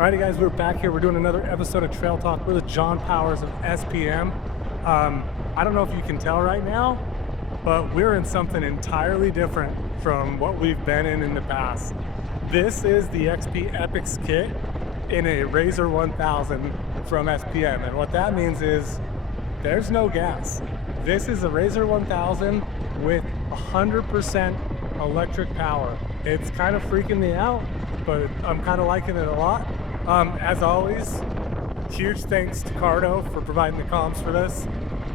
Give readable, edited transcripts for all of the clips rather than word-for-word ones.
Alrighty guys, we're back here. We're doing another episode of Trail Talk. We're with John Powers of SPM. I don't know if you can tell right now, but we're in something entirely different from what we've been in the past. This is the XP Epics kit in a RZR 1000 from SPM. And what that means is there's no gas. This is a RZR 1000 with 100% electric power. It's kind of freaking me out, but I'm kind of liking it a lot. As always, huge thanks to Cardo for providing the comms for this.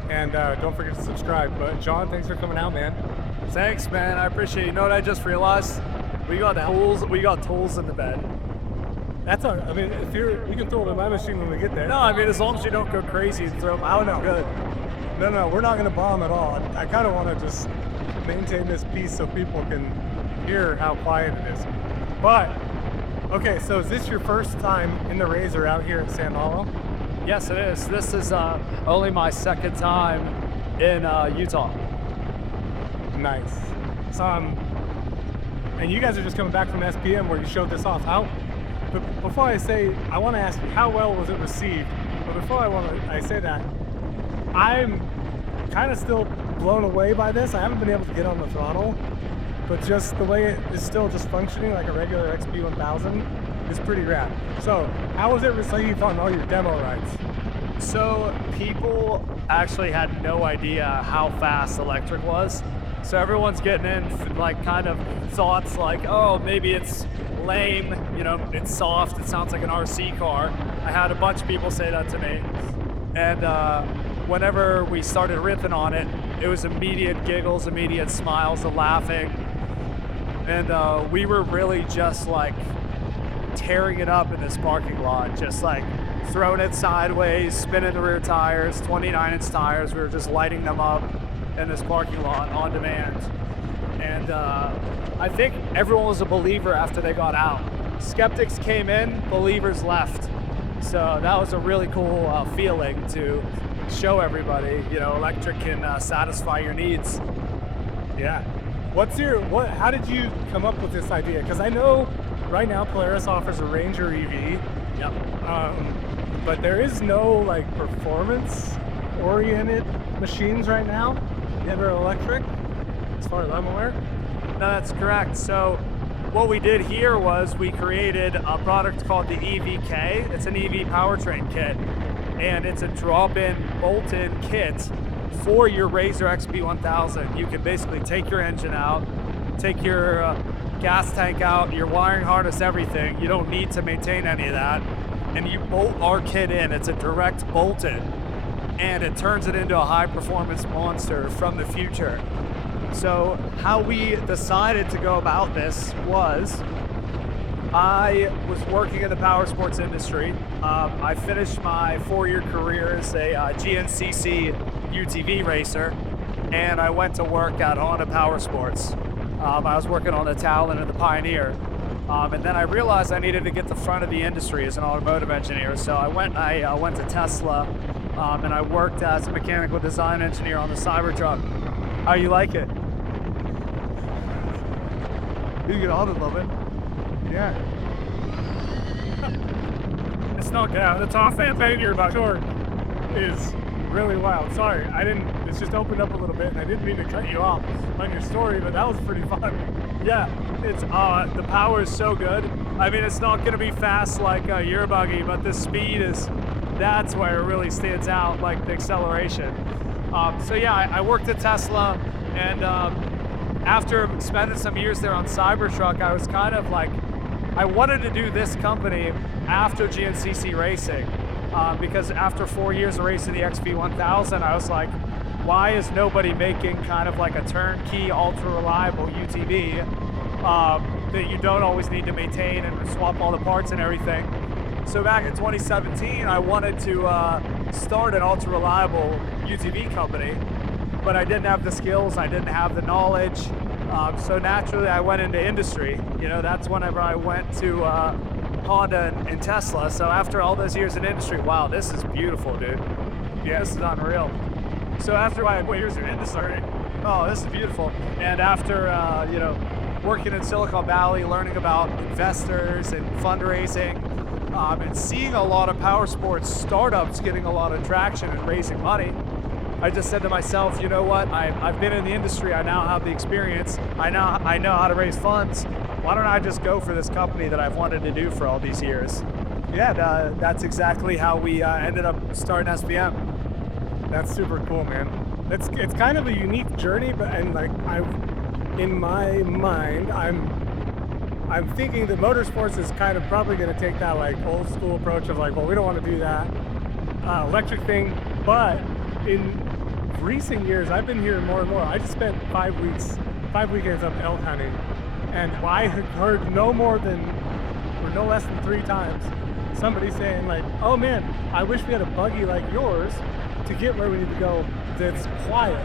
And don't forget to subscribe. But John, thanks for coming out, man. Thanks, man. I appreciate it. You know what I just realized? We got tools. We got tools in the bed. That's all. I mean, we can throw them in my machine when we get there. No, I mean as long as you don't go crazy and throw them out. No, good. No, we're not going to bomb at all. I kind of want to just maintain this piece so people can hear how quiet it is. But okay, so is this your first time in the RZR out here at Sand Hollow? Yes, it is. This is only my second time in Utah. Nice. And you guys are just coming back from SPM where you showed this off. But before I say, I want to ask you, how well was it received? But before I say that, I'm kind of still blown away by this. I haven't been able to get on the throttle, but just the way it is still just functioning like a regular XP 1000 is pretty rad. So how was it received on all your demo rides? So people actually had no idea how fast electric was. So everyone's getting in like kind of thoughts like, oh, maybe it's lame, you know, it's soft, it sounds like an RC car. I had a bunch of people say that to me. And whenever we started riffing on it, it was immediate giggles, immediate smiles, and laughing. And we were really just like tearing it up in this parking lot, just like throwing it sideways, spinning the rear tires, 29-inch tires. We were just lighting them up in this parking lot on demand. And I think everyone was a believer after they got out. Skeptics came in, believers left. So that was a really cool feeling to show everybody, you know, electric can satisfy your needs. Yeah. How did you come up with this idea? Because I know right now Polaris offers a Ranger EV. Yep. But there is no like performance-oriented machines right now that are electric, as far as I'm aware. No, that's correct. So what we did here was we created a product called the EVK. It's an EV powertrain kit, and it's a drop-in, bolt-in kit for your RZR XP 1000. You can basically take your engine out, take your gas tank out, your wiring harness, everything. You don't need to maintain any of that. And you bolt our kit in. It's a direct bolt-in, and it turns it into a high-performance monster from the future. So how we decided to go about this was, I was working in the power sports industry. I finished my 4-year career as a GNCC UTV racer, and I went to work at Honda Power Sports. I was working on the Talon and the Pioneer. And then I realized I needed to get the front of the industry as an automotive engineer. So I went to Tesla, and I worked as a mechanical design engineer on the Cybertruck. How you like it? You get all the loving. Yeah. It's not down. The top fan thing you're about short is really wild. Sorry, it's just opened up a little bit and I didn't mean to cut you off on your story, but that was pretty fun. Yeah, it's the power is so good. I mean, it's not gonna be fast like your buggy, but the speed that's where it really stands out, like the acceleration. So yeah, I worked at Tesla, and after spending some years there on Cybertruck, I was kind of like, I wanted to do this company after GNCC racing, because after 4 years of racing the XP 1000, I was like, why is nobody making kind of like a turnkey, ultra-reliable UTV that you don't always need to maintain and swap all the parts and everything? So back in 2017, I wanted to start an ultra-reliable UTV company, but I didn't have the skills, I didn't have the knowledge, so naturally I went into industry. You know, that's whenever I went to Honda and Tesla. So after all those years in industry, wow, this is beautiful, dude. Yeah, this is unreal. So after my years in industry, oh, this is beautiful. And after, you know, working in Silicon Valley, learning about investors and fundraising, and seeing a lot of power sports startups getting a lot of traction and raising money, I just said to myself, you know what? I've been in the industry. I now have the experience. I know how to raise funds. Why don't I just go for this company that I've wanted to do for all these years? Yeah, that's exactly how we ended up starting SPM. That's super cool, man. It's kind of a unique journey, but in my mind, I'm thinking that motorsports is kind of probably going to take that like old school approach of like, well, we don't want to do that electric thing. But in recent years, I've been hearing more and more. I just spent 5 weekends up elk hunting, and I heard no less than 3 times somebody saying like, oh man, I wish we had a buggy like yours to get where we need to go that's quiet.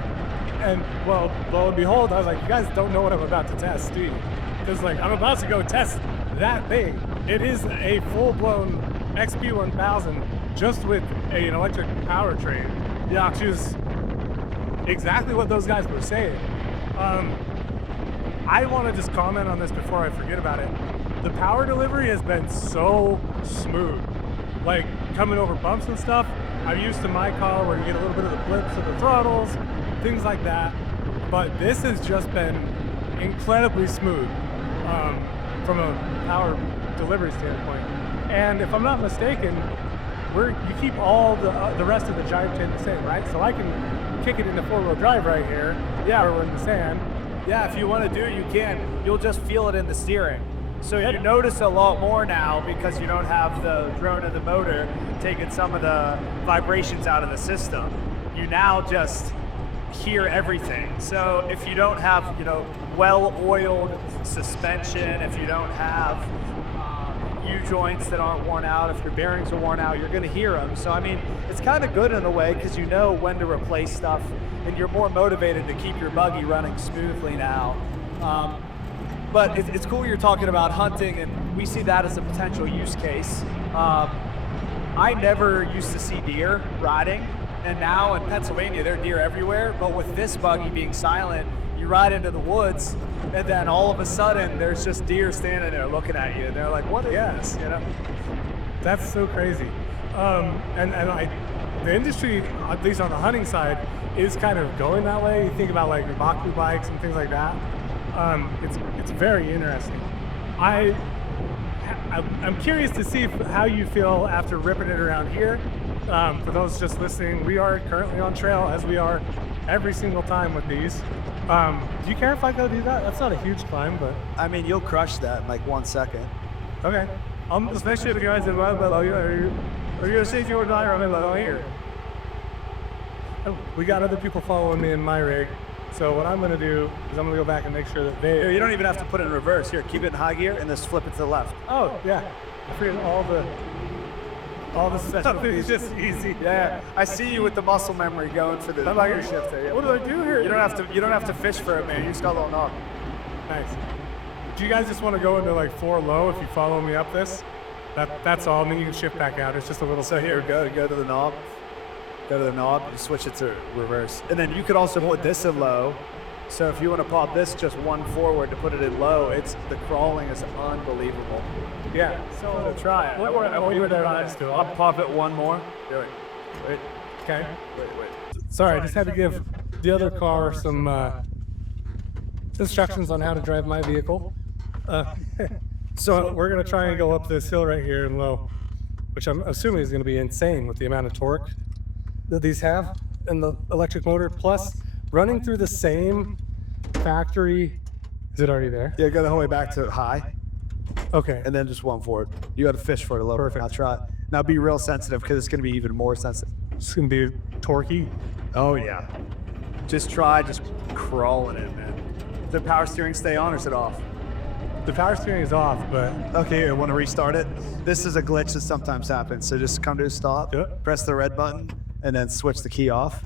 And well, lo and behold, I was like, you guys don't know what I'm about to test, do you? Because like, I'm about to go test that thing. It is a full-blown XP1000 just with an electric powertrain. Yeah, which is exactly what those guys were saying. I want to just comment on this before I forget about it. The power delivery has been so smooth. Like coming over bumps and stuff, I'm used to my car where you get a little bit of the blips of the throttles, things like that. But this has just been incredibly smooth from a power delivery standpoint. And if I'm not mistaken, you keep all the rest of the drive chain the same, right? So I can kick it into 4-wheel drive right here. Yeah, or we're in the sand. Yeah, if you want to do it, you can. You'll just feel it in the steering. So you notice a lot more now because you don't have the drone of the motor taking some of the vibrations out of the system. You now just hear everything. So if you don't have, well-oiled suspension, if you don't have U-joints that aren't worn out, if your bearings are worn out, you're going to hear them. So I mean, it's kind of good in a way because you know when to replace stuff, and you're more motivated to keep your buggy running smoothly now. But it's cool you're talking about hunting, and we see that as a potential use case. I never used to see deer riding, and now in Pennsylvania, there are deer everywhere, but with this buggy being silent, you ride into the woods, and then all of a sudden, there's just deer standing there looking at you, and they're like, what is this, That's so crazy. The industry, at least on the hunting side, is kind of going that way. You think about like the Baku bikes and things like that. It's very interesting. I'm curious to see how you feel after ripping it around here. For those just listening, we are currently on trail, as we are every single time with these. Do you care if I go do that? That's not a huge climb, but... I mean, you'll crush that in like 1 second. Okay. Just make sure the guys in line below you are you going to see if you're dying below here? Oh, we got other people following me in my rig. So what I'm going to do is I'm going to go back and make sure that Here, you don't even have to put it in reverse. Here, keep it in high gear and just flip it to the left. Oh, yeah. I forget all the stuff is just easy. Yeah, I see you with the muscle memory going for the gear shifter. Yeah. What do I do here? You don't have to fish for it, man. You just got a little knob. Nice. Do you guys just want to go into like 4 low if you follow me up this? That's all, and then you can shift back out. It's just a little... So here, go to the knob. Go to the knob and switch it to reverse. And then you could also put this in low. So if you want to pop this just 1 forward to put it in low, the crawling is unbelievable. Yeah. So I'm gonna try it. I'll pop it 1 more. Do it. Wait. Okay. Wait. Sorry, I just had to give the other car some instructions on how to drive my vehicle. So we're gonna try and go up this hill right here in low, which I'm assuming is gonna be insane with the amount of torque that these have in the electric motor, plus running through the same factory. Is it already there? Yeah, go the whole way back to high. Okay. And then just 1 forward. You got to fish for it a little. Perfect. Now try it. Now be real sensitive because it's going to be even more sensitive. It's gonna be torquey. Oh yeah. Just crawling it, man. Does the power steering stay on or is it off? The power steering is off, but Okay, I want to restart it. This is a glitch that sometimes happens. So just come to a stop, Yep. press the red button, and then switch the key off.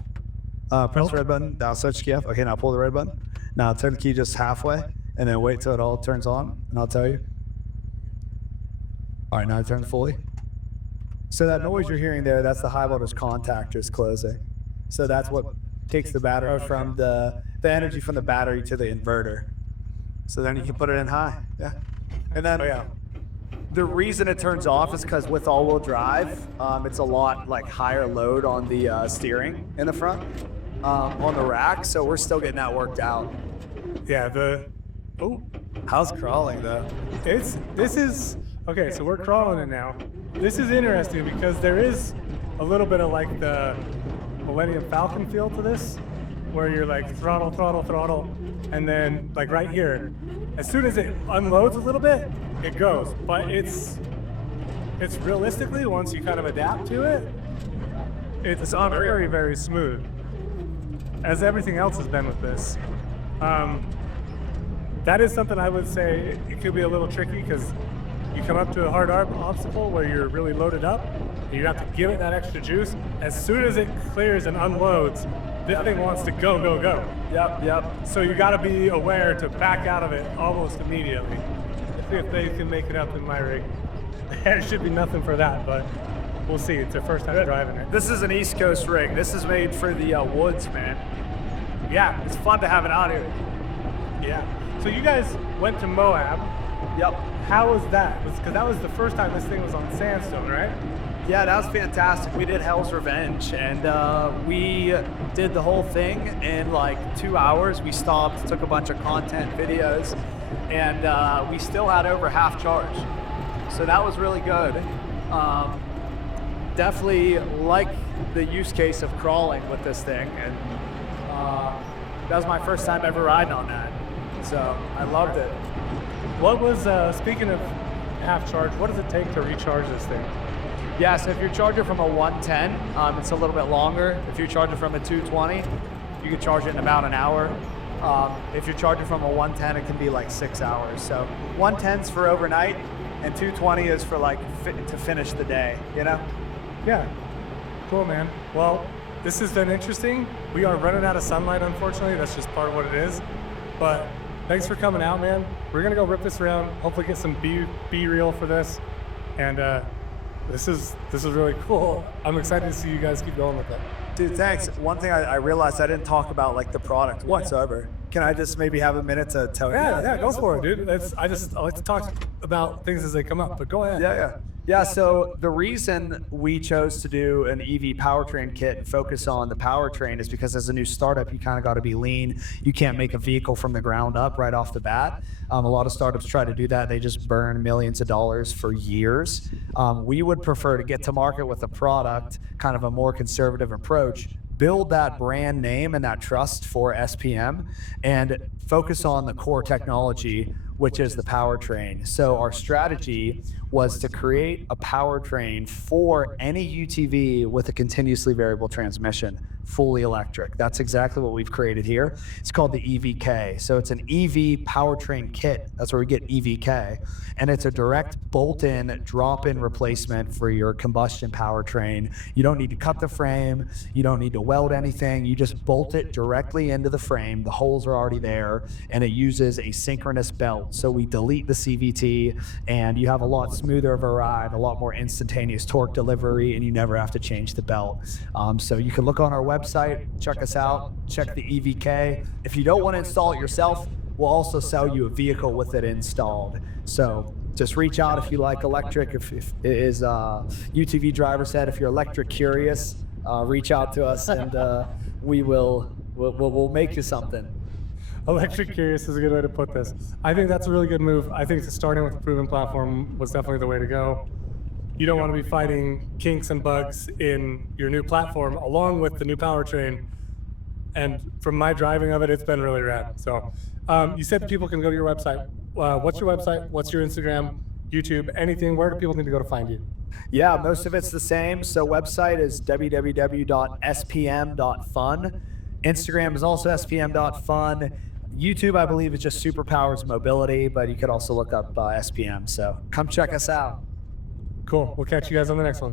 Press the red button, now switch the key off. Okay, now pull the red button. Now turn the key just halfway, and then wait till it all turns on, and I'll tell you. All right, now it turns fully. So that noise you're hearing there, that's the high voltage contactors closing. So that's what takes the battery from the energy from the battery to the inverter. So then you can put it in high, yeah. And then The reason it turns off is because with all-wheel drive, it's a lot like higher load on the steering in the front, on the rack. So we're still getting that worked out. Yeah, How's crawling though? this is, okay, so we're crawling it now. This is interesting because there is a little bit of like the Millennium Falcon feel to this, where you're like throttle, throttle, throttle, and then like right here, as soon as it unloads a little bit, it goes. But it's realistically, once you kind of adapt to it, it's very, very smooth, as everything else has been with this. That is something I would say it could be a little tricky, because you come up to a hard obstacle where you're really loaded up, and you have to give it that extra juice. As soon as it clears and unloads, this thing wants to go, go, go. Yep. So you got to be aware to back out of it almost immediately. See if they can make it up in my rig. There should be nothing for that, but we'll see. It's their first time driving it. This is an East Coast rig. This is made for the woods, man. Yeah, it's fun to have it out here. Yeah. So you guys went to Moab. Yep. How was that? Because that was the first time this thing was on sandstone, right? Yeah, that was fantastic. We did Hell's Revenge, and we did the whole thing in like 2 hours. We stopped, took a bunch of content videos, and we still had over half charge. So that was really good. Definitely like the use case of crawling with this thing, and that was my first time ever riding on that. So I loved it. What was, speaking of half charge, what does it take to recharge this thing? Yeah, so if you're charging from a 110, it's a little bit longer. If you're charging from a 220, you can charge it in about an hour. If you're charging from a 110, it can be like 6 hours. So 110's for overnight, and 220 is for like to finish the day, you know? Yeah, cool, man. Well, this has been interesting. We are running out of sunlight, unfortunately. That's just part of what it is. But thanks for coming out, man. We're gonna go rip this around, hopefully get some B-reel for this. And this is really cool. I'm excited to see you guys keep going with it. Dude, thanks. One thing I realized I didn't talk about like the product whatsoever. Can I just maybe have a minute to tell you? Yeah, go for it, dude. I like to talk about things as they come up, but go ahead. Yeah, so the reason we chose to do an EV powertrain kit and focus on the powertrain is because as a new startup, you kind of got to be lean. You can't make a vehicle from the ground up right off the bat. A lot of startups try to do that. They just burn millions of dollars for years. We would prefer to get to market with a product, kind of a more conservative approach, build that brand name and that trust for SPM, and focus on the core technology, which is the powertrain. So our strategy was to create a powertrain for any UTV with a continuously variable transmission, fully electric. That's exactly what we've created here. It's called the EVK. So it's an EV powertrain kit. That's where we get EVK. And it's a direct bolt-in, drop-in replacement for your combustion powertrain. You don't need to cut the frame. You don't need to weld anything. You just bolt it directly into the frame. The holes are already there, and it uses a synchronous belt. So we delete the CVT, and you have a lot smoother of a ride, a lot more instantaneous torque delivery, and you never have to change the belt. So you can look on our website, check us out, check the EVK. If you don't want to install it yourself, we'll also sell you a vehicle with it installed. So just reach out if you like electric. If it is UTV driver said, if you're electric curious, reach out to us, and we'll make you something. Electric curious is a good way to put this. I think that's a really good move. I think starting with a proven platform was definitely the way to go. You don't want to be fighting kinks and bugs in your new platform along with the new powertrain. And from my driving of it, it's been really rad. So you said people can go to your website. What's your website? What's your Instagram, YouTube, anything? Where do people need to go to find you? Yeah, most of it's the same. So website is www.spm.fun. Instagram is also spm.fun. YouTube, I believe, is just Superpowers Mobility, but you could also look up SPM. So come check us out. Cool. We'll catch you guys on the next one.